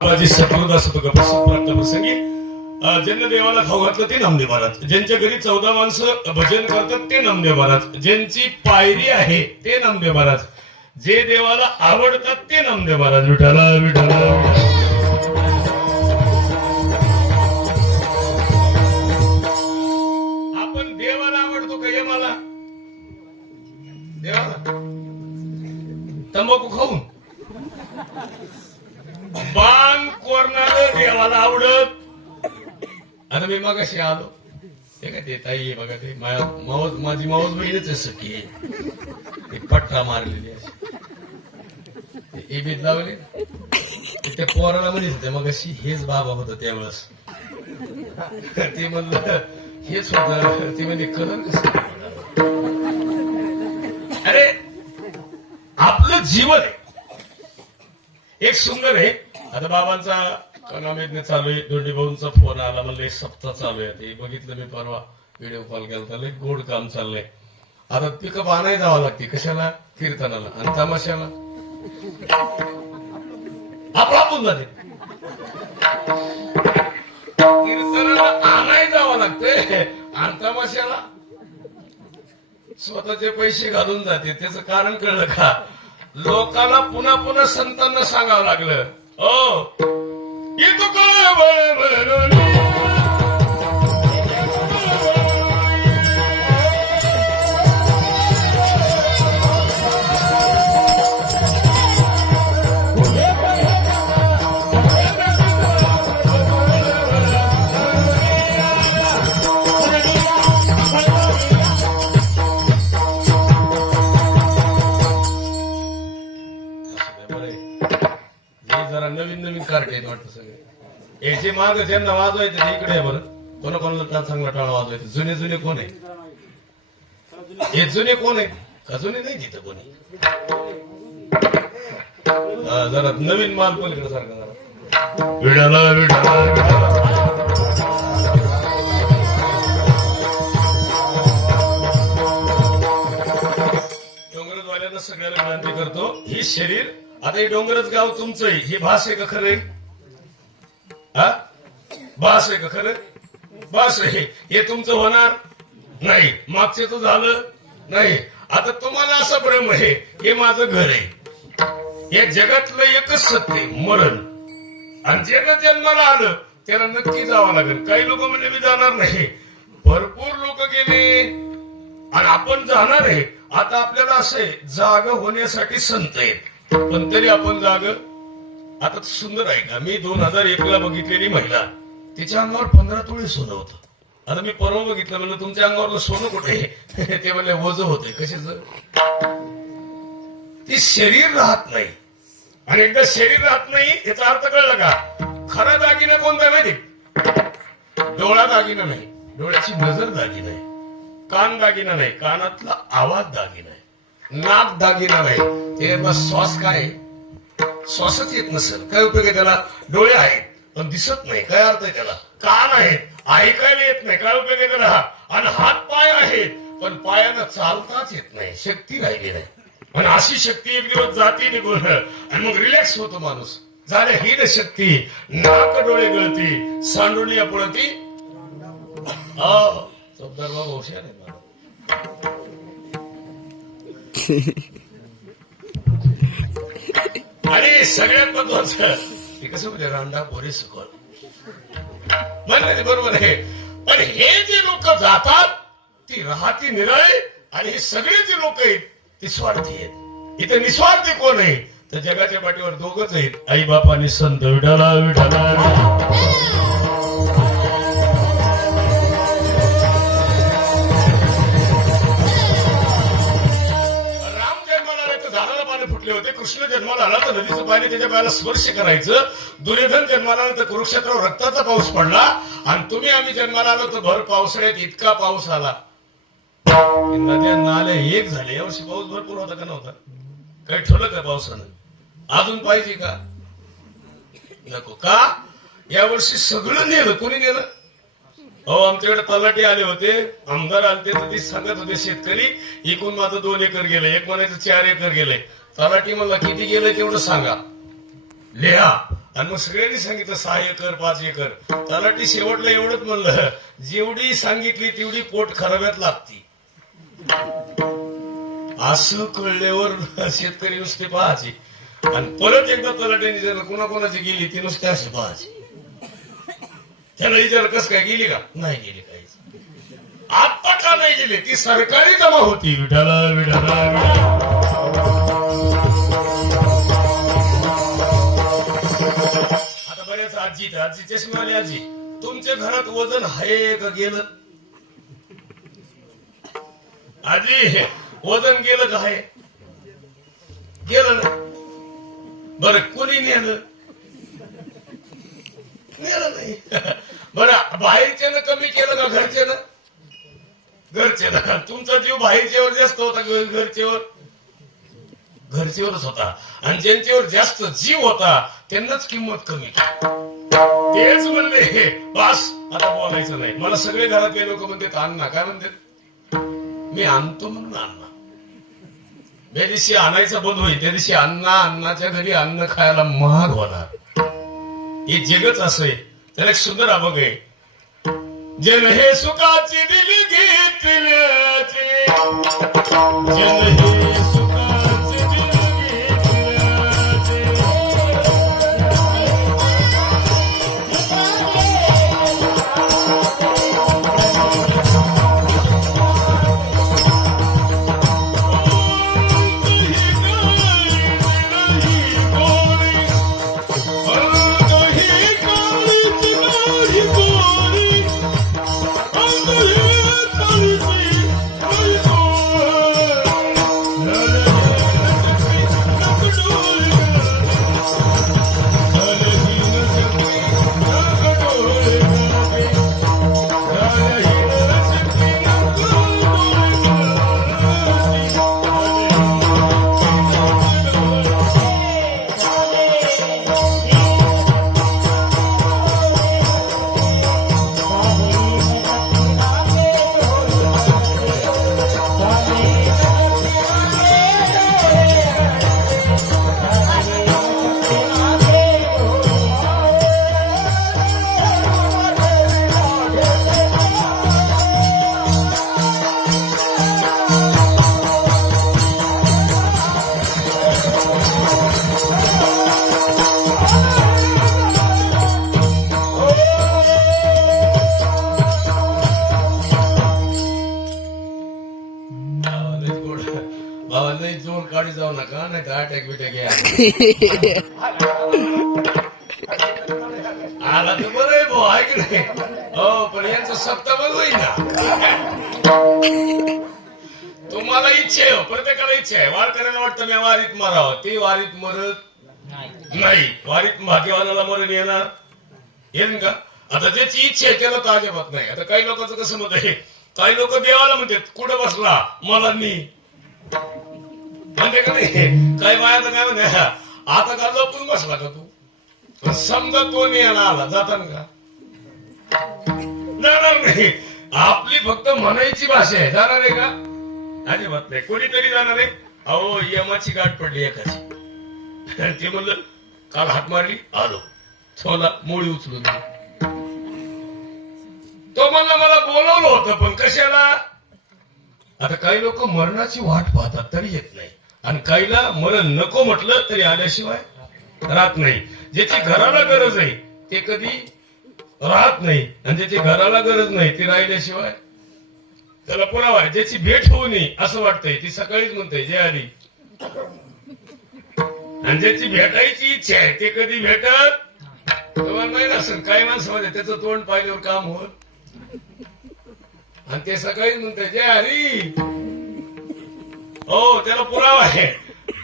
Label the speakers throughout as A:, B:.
A: बाबाजी सकृदास प्रसंगी ज्यांना देवाला खाऊ घातलं ते नामदेव महाराज. ज्यांच्या घरी चौदा माणसं भजन करतात ते नामदेव महाराज. ज्यांची पायरी आहे ते नामदेव महाराज. जे देवाला आवडतात ते नामदेव महाराज. विठाला विठाला आपण देवाला आवडतो का मला देवाला. तंबाखू खाऊन. बाण कोरणार देवाला आवडत. आता मी मग अशी आलो. ते काय ते ताई बघा ते. मावस माझी मावस बहिणीच आहे सखी ते पट्टा मारलेली अशी ते लावले. त्या पोराला म्हणत होते मग अशी हेच बाबा होत त्यावेळेस. ते म्हणलं हेच होत. ते म्हणजे कलर कसं अरे आपलं जीवन आहे. एक सुंदर आहे. आता बाबांचा चालू आहे. दोंडी भाऊंचा फोन आला. म्हणलं एक सप्ताह चालू आहे. ते बघितलं मी परवा. व्हिडिओ कॉल केला लय गोड काम चाललंय. आता पिकं आणाय जावं लागते. कशाला? कीर्तनाला. आणि तमाशाला. आपला आपण जाते. कीर्तनाला आणाय जावं लागतंय आणि तमाशाला. स्वतःचे पैसे घालून जाते. त्याचं कारण कळलं का? लोकांना पुन्हा पुन्हा संतांना सांगावं लागलं. ओ इथं काय बळ बळ माग ज्यांना वाजवायचं ते इकडे बरं. कोणा कोणाला टाळ चांगला टाळ वाजवायचं? जुने जुने कोण आहे? हे जुने कोण आहे? का जुने नाही तिथं कोणी. जरा नवीन माल पलीकडे सारखा जरा. विडाला विडाला विडाला. सगळ्याला विनंती करतो ही शरीर आता हे डोंगरच गाव तुमचं आहे ही भास आहे का खरं आहे? हा? बास आहे का खरं? बास आहे. हे तुमचं होणार नाही. मागचे तर झालं नाही. आता तुम्हाला असं भ्रम आहे. हे माझं घर आहे. या जगातलं एकच सत्य मरण. आणि ज्यानं जन्माला आलं त्याला नक्की जावं लागेल. काही लोक म्हणजे मी जाणार नाही. भरपूर लोक गेले. आणि आपण जाणार आहे. आता आपल्याला असं आहे जाग होण्यासाठी संत आहेत. पण तरी आपण जाग आता सुंदर आहे का? मी दोन हजार एक ला बघितलेली महिला. तिच्या अंगावर पंधरा तोळे सोनं होतं. आता मी परवा बघितलं म्हणलं तुमच्या अंगावर सोनं कुठे आहे? ते म्हणले वज होते कशाच? ती शरीर राहत नाही. आणि एकदा शरीर राहत नाही याचा अर्थ कळला का? खरा दागिना कोणता माहिती? डोळा दागिना नाही. डोळ्याची नजर दागिना आहे. कान दागिना नाही. कानातला आवाज दागिना आहे. नाक दागिना नाही. ते श्वास काय? श्वासच येत नसेल. काय उपयोग आहे त्याला? डोळे आहेत. पण दिसत नाही. काय अर्थ आहे त्याला? कान आहेत ऐकायला येत नाही. काय उपयोग आहे त्याला आणि हात पाय आहेत. पण पायानं चालताच येत नाही. शक्ती राहिली नाही. आणि अशी शक्ती एक दिवस जाती निघून. आणि मग रिलॅक्स होतो माणूस. झाले ही न शक्ती. नाक डोळे गळती. सांडुनिया पळती चौदार बाबा हुशार आहे. आणि सगळ्यात महत्वाचं ते कसं म्हणजे रांडा पोरे सुकल म्हणलं ते बरोबर आहे. पण हे जे लोक जातात ती राहती निराळे आणि हे सगळे जे लोक आहेत ते स्वार्थी आहेत. इथे निस्वार्थी कोण आहे? तर जगाच्या पाठीवर दोघच आहेत. आई बापाने संत विठाला विठाला जन्माला आला तर नदीचं पाणी त्याच्या पायाला स्पर्श करायचं. दुर्योधन जन्माला आला तर कुरुक्षेत्रावर रक्ताचा पाऊस पडला. आणि तुम्ही आम्ही जन्माला आलो तर भर पावसाळ्यात इतका पाऊस आला. नद्या नाल्या एक झाले यावर्षी पाऊस भरपूर होता का नव्हता? काही ठरलं का पावसानं? अजून पाहिजे का? नको. का? यावर्षी सगळं नेलं. कोणी नेलं? अहो आमच्याकडे तलाटे आले होते. आमदार आले ते सांगत होते शेतकरी एकूण माझं दोन एकर गेलं. एक म्हणायचं चार एकर गेले तलाठी म्हणला किती गेलं तेवढं सांगा. लिहा. आणि मग सगळ्यांनी सांगितलं सहा एकर पाच एकर. तलाठी शेवटला एवढंच म्हणलं जेवढी सांगितली तेवढी पोट खराब्यात लागती. असं कळल्यावर शेतकरी नुसते पाहायचे. आणि परत एकदा तलाट्याने जर कोणाकोणाची गेली ती नुसते असे पाहायचे. त्याला विचार कस काय गेली का? नाही गेली काहीच. आता का नाही गेली? ती सरकारी जमा होती. विठाला विठाला विठाला आजी आजी चष्मा आजी तुमच्या घरात वजन आहे का गेलं? आजी वजन गेलं का आहे? गेलं ना? बर कोणी नेलं? नेलं नाही. बरं बाहेरच्यानं कमी केलं का घरच्यानं? घरच्यानं. तुमचा जीव बाहेरच्यावर जास्त होता घरच्यावर. घरचेवरच होता. आणि ज्यांच्यावर जास्त जीव होता त्यांनाच किंमत कमी. तेच म्हणले हे बास आता बोलायचं नाही. मला सगळे घरातले लोक म्हणतात अण्णा काय म्हणतात? मी आणतो म्हणून अण्णा ज्या दिवशी आणायचा बंद होईल त्या दिवशी अण्णा अण्णाच्या घरी अन्न खायला महाग होणार. हे जगच असे. त्याला एक सुंदर अभग आहे. जन हे सुखाची दिली घेतल्याचे जन हे जाऊ नका नाही तर अटॅक बिटॅक या आला तर बरं आहे भाऊ आहे की नाही? हो पण यांचं सप्ताह बंद होईल ना. तुम्हाला इच्छा आहे हो, प्रत्येकाला इच्छा आहे. वार करायला वाटतं मी वारीत मरावं. ते वारीत मरत नाही. वारीत भाग्यवानाला मरण येणार? येईन का? आता ज्याची इच्छा आहे त्याला तर अजिबात नाही. आता काही लोकांचं कसं मत आहे? काही लोक देवाला म्हणतात कुठं बसला? मला मी म्हणते का नाही काही माया तर काय म्हणते आता का लपून बसला का तू? समजा तो नाही आला जाताना का? जाणार नाही. आपली फक्त म्हणायची भाषा आहे. जाणार आहे का? अजिबात नाही. कोणीतरी जाणार आहे. अहो यमाची गाठ पडली एकाची. ते म्हणलं काल हात मारली आलो. सोला मोळी उचलून तो म्हणला मला बोलवलं होतं पण कशाला? आता काही लोक मरणाची वाट पाहतात तरी येत नाही. आणि काहीला मरण नको म्हटलं तरी आल्याशिवाय राहत नाही. ज्याची घराला गरज आहे ते कधी राहत नाही. आणि ज्याची घराला गरज नाही ते राहिल्याशिवाय त्याला पुरावा आहे. ज्याची भेट होऊ नये असं वाटतंय ती सकाळीच म्हणते जय आली. आणि ज्याची भेटायची इच्छा आहे ते कधी भेटत तेव्हा नाही असेल काही माणसं म्हणजे त्याचं तोंड पाहिल्यावर काम होत. आणि ते सकाळीच म्हणते जय हरी हो त्याला पुरावा आहे.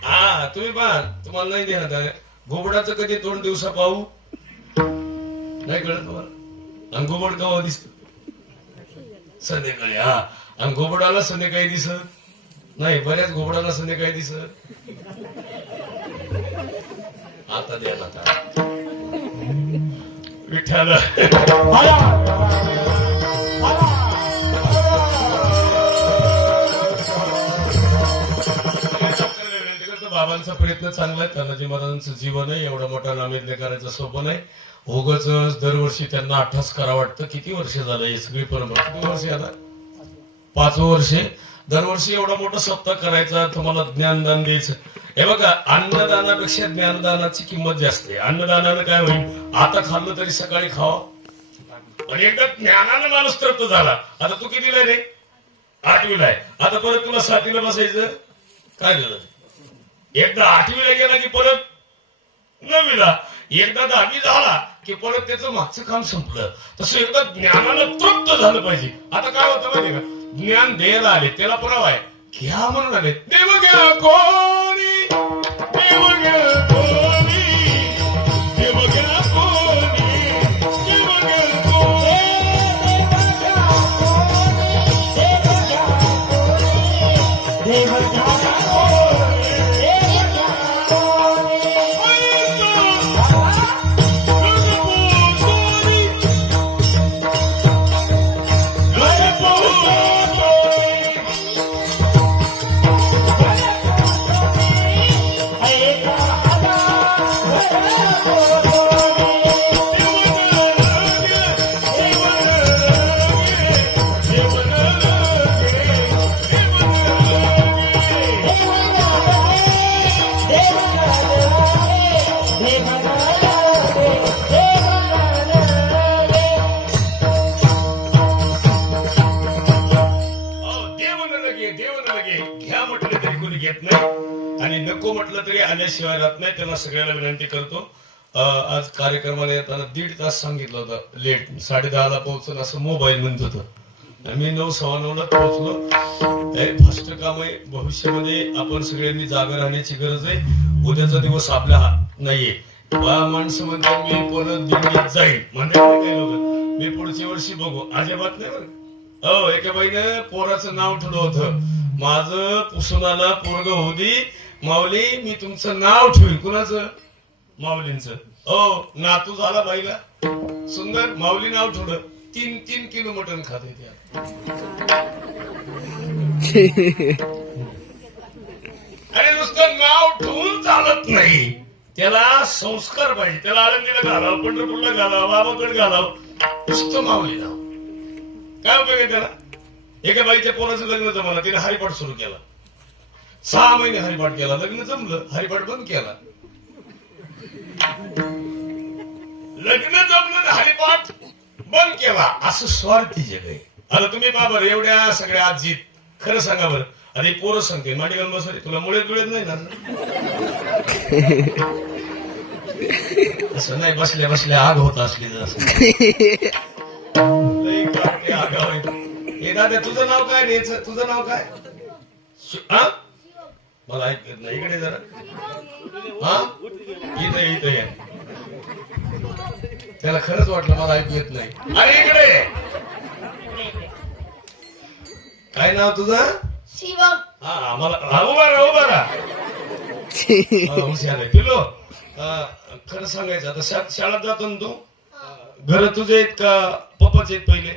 A: हा तुम्ही पहा तुम्हाला नाही देण्यात आलं घोबडाचं कधी दोन दिवसा पाहू? नाही कळत तुम्हाला? आणि घोबड केव्हा दिसत? संध्याकाळी हा. आणि घोबडाला संध्याकाळी दिसत? नाही बऱ्याच घोबडाला संध्याकाळी दिसत. आता द्या ना विठ्ठल. बाबांचा प्रयत्न चांगला आहे. तानाजी महाराजांचं जीवन आहे. एवढा मोठा नामेदने करायचं सोपं नाही. उगच दरवर्षी त्यांना अठ्ठास करा वाटतं. किती वर्ष झालं हे सगळी परंपरा? किती वर्ष आता? पाच वर्षे दरवर्षी एवढा मोठा सप्ताह करायचा तुम्हाला ज्ञानदान द्यायचं. हे बघा अन्नदानापेक्षा ज्ञानदानाची किंमत जास्त आहे. अन्नदानानं काय होईल? आता खाल्लं तरी सकाळी खावा. आणि एकदा ज्ञानानं माणूस तृप्त झाला. आता तू कितीला रे? आठवीला आहे. आता परत तुला सातवीला बसायचं? काय झालं एकदा आठवीला गेला की परत नववीला. एकदा दहावी झाला की परत त्याचं मागचं काम संपलं. तसं एकदा ज्ञानानं तृप्त झालं पाहिजे. आता काय होतं माहिती का? ज्ञान द्यायला आले त्याला पुरावा आहे. घ्या म्हणून आले. देव घ्या कोणी? त्यांना विनंती करतो. आज कार्यक्रमाला येताना दीड तास सांगितलं होतं लेट साडे दहाला पोहोचून असं मोबाईल म्हणत होतं. मी नऊ सव्वा नऊला पोहोचलो. हे फास्ट काम आहे. भविष्यामध्ये आपण सगळ्यांनी जागा राहण्याची गरज आहे. उद्याचा दिवस आपल्या हात नाहीये. माणसं म्हणतात मी परत दिल्लीत जाईल म्हणजे मी पुढच्या वर्षी बघू. अजिबात नाही बरं. हो एका बाईनं पोराचं नाव ठेवलं होतं. माझं पुसुनाला पोरग होती माऊली मी तुमचं नाव ठेवीन. कुणाचं? माऊलींचं. हो नातू झाला बाईला. सुंदर माऊली नाव ठेवलं. तीन तीन किलो मटण खाते त्या अरे नुसतं नाव ठेवून चालत नाही. त्याला संस्कार पाहिजे. त्याला आळंदीला घालावं पंढरपूरला घालावं बाबाकडे घालावं. नुसतं माऊली नाव. काय उपयोग आहे त्याला? एका बाईच्या पोराचं लग्न जमलं तिने हरिपाठ सुरू केला. सहा महिने हरिपाठ केला लग्न जमलं हरिपाठ बंद केला. लग्न जमलं हरिपाठ बंद केला असं स्वार्थी जग आहे. आता तुम्ही बाबर एवढ्या सगळ्या आजीत खरं सांगा बरं. आणि पोरं सांगते मांडी घालून बसले तुला मुळे जुळत नाही ना? असं नाही बसल्या बसल्या आग होत असली आगाव हे दादा तुझं नाव काय रे? तुझं नाव काय? शि- मला ऐकत येत नाही इकडे जरा. हा? इथं इथं ये. त्याला खरंच वाटलं मला ऐकू येत नाही. अरे इकडे. काय नाव तुझं?
B: शिवम.
A: हा आम्हाला हा, उभा राहा उभा राहा. हा, हुशार आहे. पिलो खरं सांगायचं आता शा- शाळेत जातो ना तू? घर तुझे आहेत का पप्पाचे आहेत पहिले?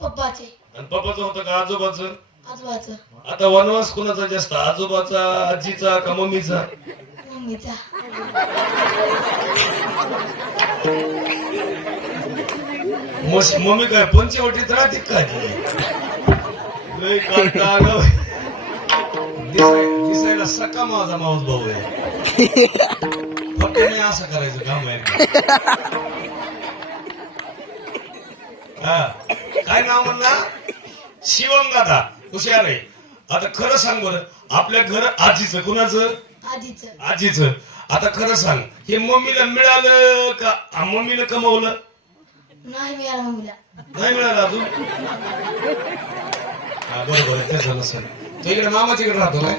B: पप्पाचे.
A: आणि पप्पाचं होतं का आजोबाचं?
B: आजोबाचं.
A: आता वनवास कोणाचा जास्त? आजोबाचा आजीचा का मम्मीचा? मम्मी काय पंचवटीत राहते काय? लय. दिसाय- दिसायला सका माझा माऊस भाऊ आहे. फक्त मी असं करायचं काम आहे. हा. काय नाव म्हणला? शिवम दादा. हुशार आहे. आता खरं सांग बरं आपल्या घर आजीचं कुणाचं?
B: आजीचं.
A: आजीचं. आता खरं सांग हे मम्मीला मिळालं का? मम्मीनं कमवलं?
B: नाही मिळाला मम्मीला.
A: नाही मिळालं अजून? हा बरोबर तेच झालं सर. तो इकडे मामाच्याकडे राहतो काय?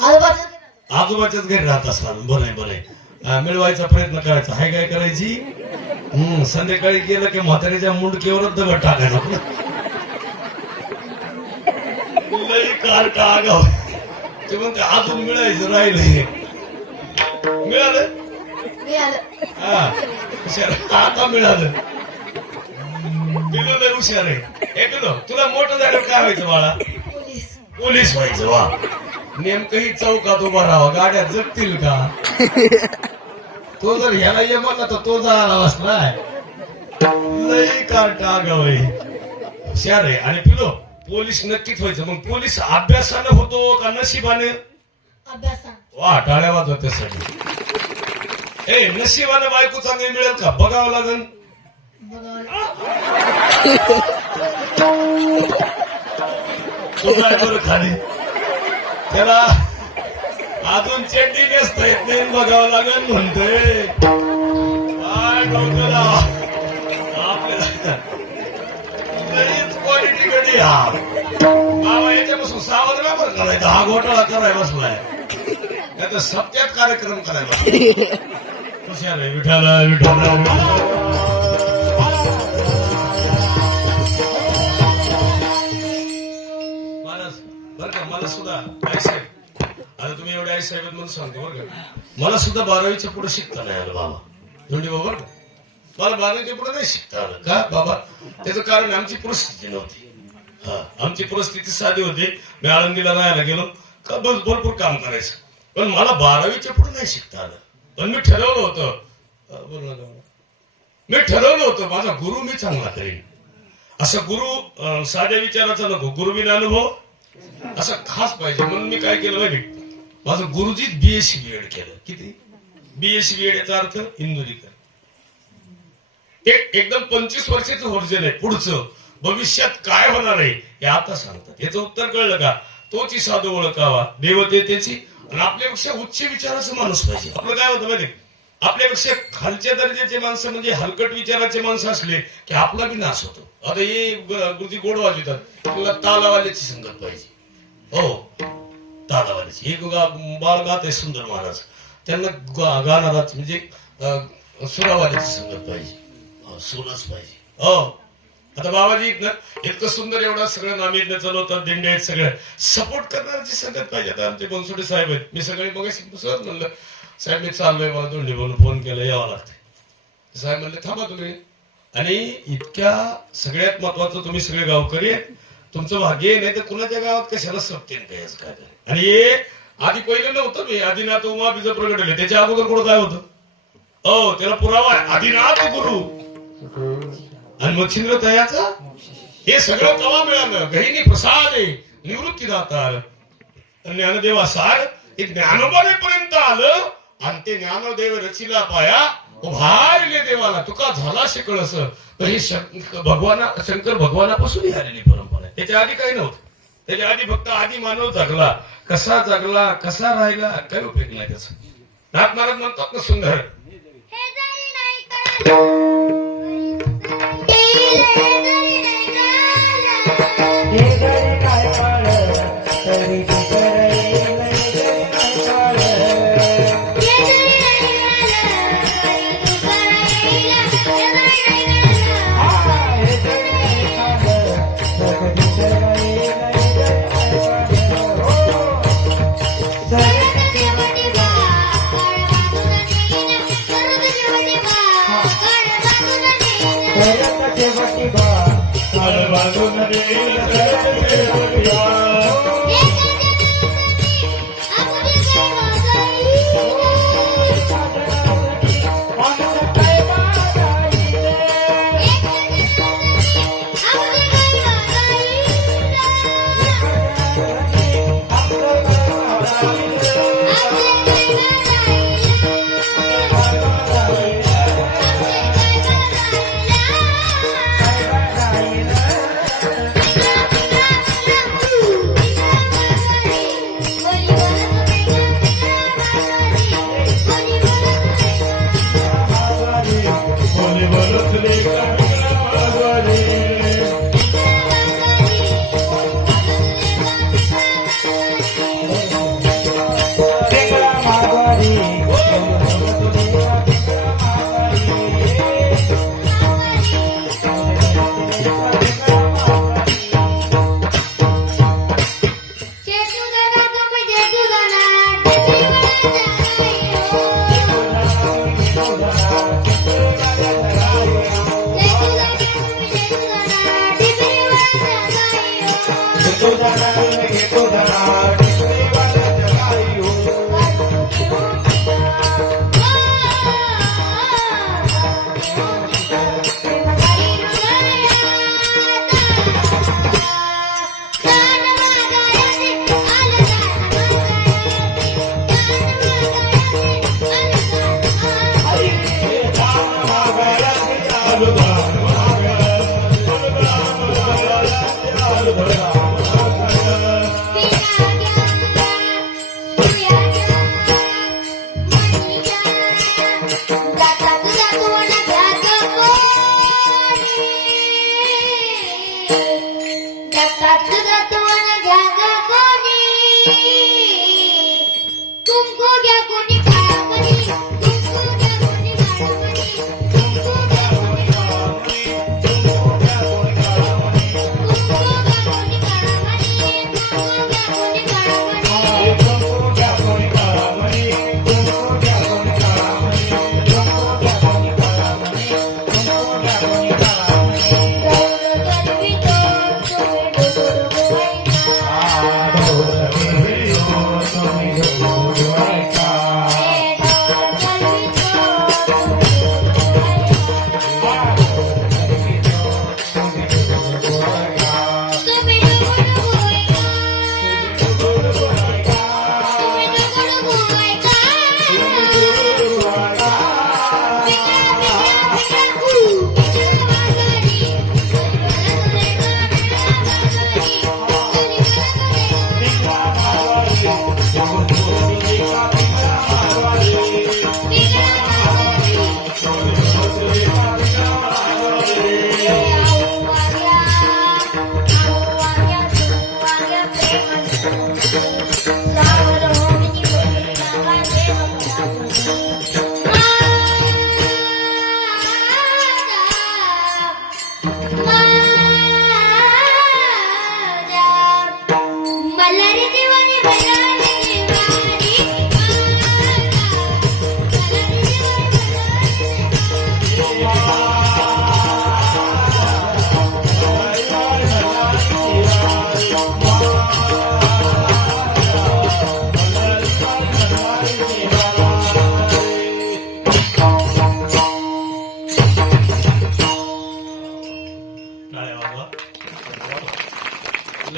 B: आजोबाचं
A: आजोबाच्याच घरी राहत असणार. बरं आहे बरं आहे. मिळवायचा प्रयत्न करायचा. हाय काय करायची? हम्म संध्याकाळी गेलं की म्हातारीच्या मुंडकीवरच दगड टाकायचा. लई कार का आगाव ते म्हणते अजून मिळायचं राहिलंय. मिळालं?
B: मिळालं.
A: हा. हुशार. आता मिळालं. पिलो लय हुशार आहे. हे पिलो तुला मोठं झाल्यावर काय व्हायचं बाळा?
B: पोलीस.
A: पोलीस व्हायचं वा. नेमकंही चौकात उभा राहावा. गाड्या जगतील का? तो जर ह्याला ये म्हणला तर तो जायला बसलाय लई काटा गवय हुशार आहे. आणि पिलो. पोलीस नक्कीच व्हायचं मग पोलीस अभ्यासानं होतो का नशिबाने? वा टाळ्या वाजवत त्यासाठी. ए नशिबाने बायको चांगली मिळेल का? बघावं लागेल खाली. त्याला अजून चेंडी नेसता येत नाही बघावं लागेल म्हणतोय. काय क्वालिटी कधी हा बाबा याच्यापासून सावध व्यापार करायचा? हा घोटाळा कराय बसलाय. त्याचा सत्यात कार्यक्रम करायला बसलाय. हुशार आहे विठाला मला बरं का मला सुद्धा आई साहेब. आता तुम्ही एवढे आई साहेब म्हणून सांगतो बरं का. मला सुद्धा बारावीच्या पुढे शिकता नाही आलं बाबा. धोंडी बाबा मला बारावीच्या पुढे नाही शिकता आलं. का? बाबा त्याचं कारण आमची परिस्थिती नव्हती. आमची परिस्थिती साधी होती. मी आळंदीला राहायला गेलो. का बस भरपूर काम करायचं. पण मला बारावीच्या पुढे नाही शिकता आलं. पण मी ठरवलं होतं. मी ठरवलं होतं माझा गुरु मी चांगला करेन. असं गुरु साध्या विचाराचा नको. गुरुविन अनुभव असं खास पाहिजे. म्हणून मी काय केलं माहिती? माझं गुरुजीत बीएससी बीएड केलं. किती? बीएससी बीएड याचा अर्थ इंदुरीकर ते एकदम पंचवीस वर्षाचं होर्जन आहे. पुढचं भविष्यात काय होणार आहे हे आता सांगतात. याचं उत्तर कळलं का? तोची साधू ओळखावा. देवतेची आणि आपल्यापेक्षा उच्च विचाराचं माणूस पाहिजे. आपलं काय होतं माहिती आपल्यापेक्षा खालच्या दर्जाचे माणसं म्हणजे हलकट विचाराचे माणसं असले की आपला बी नाश होतो. आता हे गुरुजी गोड वाजवितात तुला तालावाल्याची संगत पाहिजे. हो तालावाल्याची. एक बाळ गात आहे सुंदर महाराज. त्यांना गा- गाणाराच म्हणजे सुरावाल्याची संगत पाहिजे. हो, सुरच पाहिजे. हो. आता बाबाजी इतकं सुंदर एवढा सगळं नामेज्ञ चालवतात दिंडे आहेत सगळं. सपोर्ट करणाऱ्याची सगळ्यात पाहिजे. आता आमचे बनसोडे साहेब आहेत. मी सगळे मग सहज म्हणलं साहेब मी चाललोय मला दोंडी बोलून फोन केला यावं लागते साहेब म्हणले थांबा तुम्ही. आणि इतक्या सगळ्यात महत्वाचं तुम्ही सगळे गावकरी आहेत. तुमचं भाग्य नाही तर कुणाच्या गावात कशाला सत्तेन काय काय काय. आणि हे आधी पहिलं नव्हतं मी आदिनाथ उमा बीज प्रगटले त्याच्या अगोदर कुठं काय होतं? हो त्याला पुरावा आहे. आदिनाथ गुरु. आणि मच्छिंद्र तयाचा? हे सगळं तवा मिळालं. गहिनी प्रसाद निवृत्ती दातार. ज्ञानदेवा सार हे ज्ञानोबानेपर्यंत आलं आणि ते ज्ञानदेव रचिला पाया उभारले देवाला. तुका झाला शिकळस तर हे शंक- भगवाना शंकर भगवानापासून आलेली परंपरा आहे. त्याच्या आधी काही नव्हतं. त्याच्या आधी फक्त आधी मानव जगला. कसा जगला कसा राहिला काय उपयोग नाही त्याचा? नाथ महाराज म्हणतात ना सुंदर.
C: हे जरी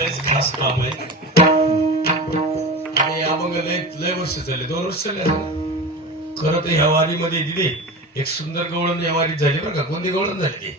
D: लयच खास
C: काम आहे आणि या अभंग
D: लय लय वर्ष
C: झाले.
A: दोन वर्ष झाले खरं तर ह्या वारीमध्ये दिली. एक सुंदर गवळण या वारीत झाली बरं का. कोणती गवळण झाली ती?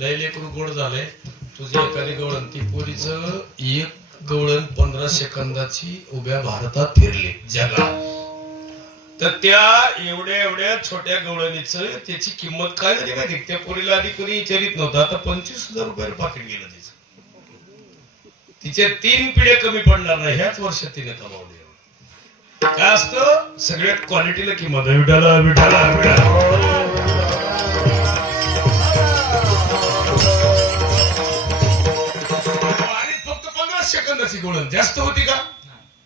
A: लय लेकरू गोड झालंय तुझी एखादी गवळण ती पोरीच एक गवळण पंधरा सेकंदाची उभ्या भारतात फिरली जगात. तर त्या एवढ्या एवढ्या छोट्या गवळणीच त्याची किंमत काय झाली माहिती? त्या पोरीला आधी कोणी विचारित नव्हता. आता पंचवीस हजार रुपये पाकिट गेलं तिचं. तिच्या तीन पिढ्या कमी पडणार नाही. ह्याच वर्षात तिने कमावली काय असतं? सगळ्यात क्वालिटीला किंमत आहे. विठाला विठाला विठाला. पंधरा गोळण जास्त होती का?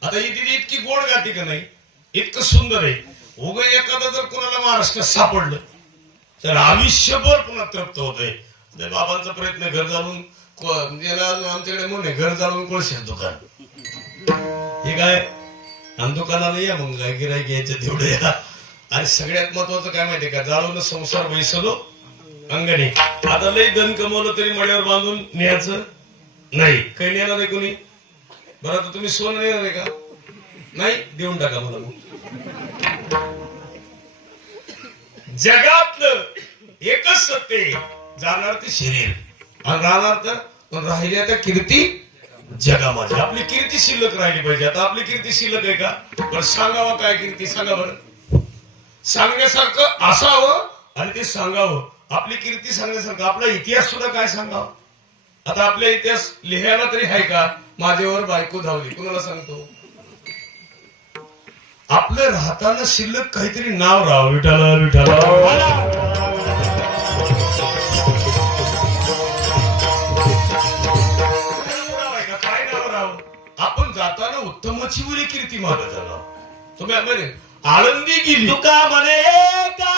A: आता ही दिदी इतकी गोड गाती का नाही इतकं सुंदर आहे. उग एखादा जर कोणाला महाराष्ट्रात सापडलं तर आयुष्यभर पुन्हा तृप्त होत आहे म्हणजे बाबांचा प्रयत्न घर जाळून म्हणजे आमच्याकडे म्हणे घर जाळून कोळशात दुकान. हे काय? आणि दुकानाला या मग काय गिराय घ्यायचं तेवढं या. आणि सगळ्यात महत्वाचं काय माहितीये का? जाळून संसार बैसलो अंगणे. आता लई धन कमवलं तरी मड्यावर बांधून न्यायचं नाही. काही नेणार नाही कोणी? बरं आता तुम्ही सोनं नेणार आहे का? नाही देऊन टाका मला मग. जगातलं एकच सत्य जाणार ते शरीर. आणि राहणार तर पण राहिल्या त्या कीर्ती जगामध्ये. आपली कीर्ती शिल्लक राहिली पाहिजे. आता आपली कीर्ती शिल्लक आहे का? बरं सांगावं काय कीर्ती? सांगा बरं. सांगण्यासारखं असावं आणि ते सांगावं. आपली कीर्ती सांगण्यासारखं. आपला इतिहास सुद्धा काय सांगावं? आता आपला इतिहास लिहायला तरी आहे का? माझ्यावर बायको धावली. कुणाला सांगतो? आपलं राहताना शिल्लक काहीतरी नाव राव विठाला विठाला. काय उत्तमची कीर्ती मागत झाला तुम्ही आम्ही आळंदी गेली.
D: तुका म्हणे का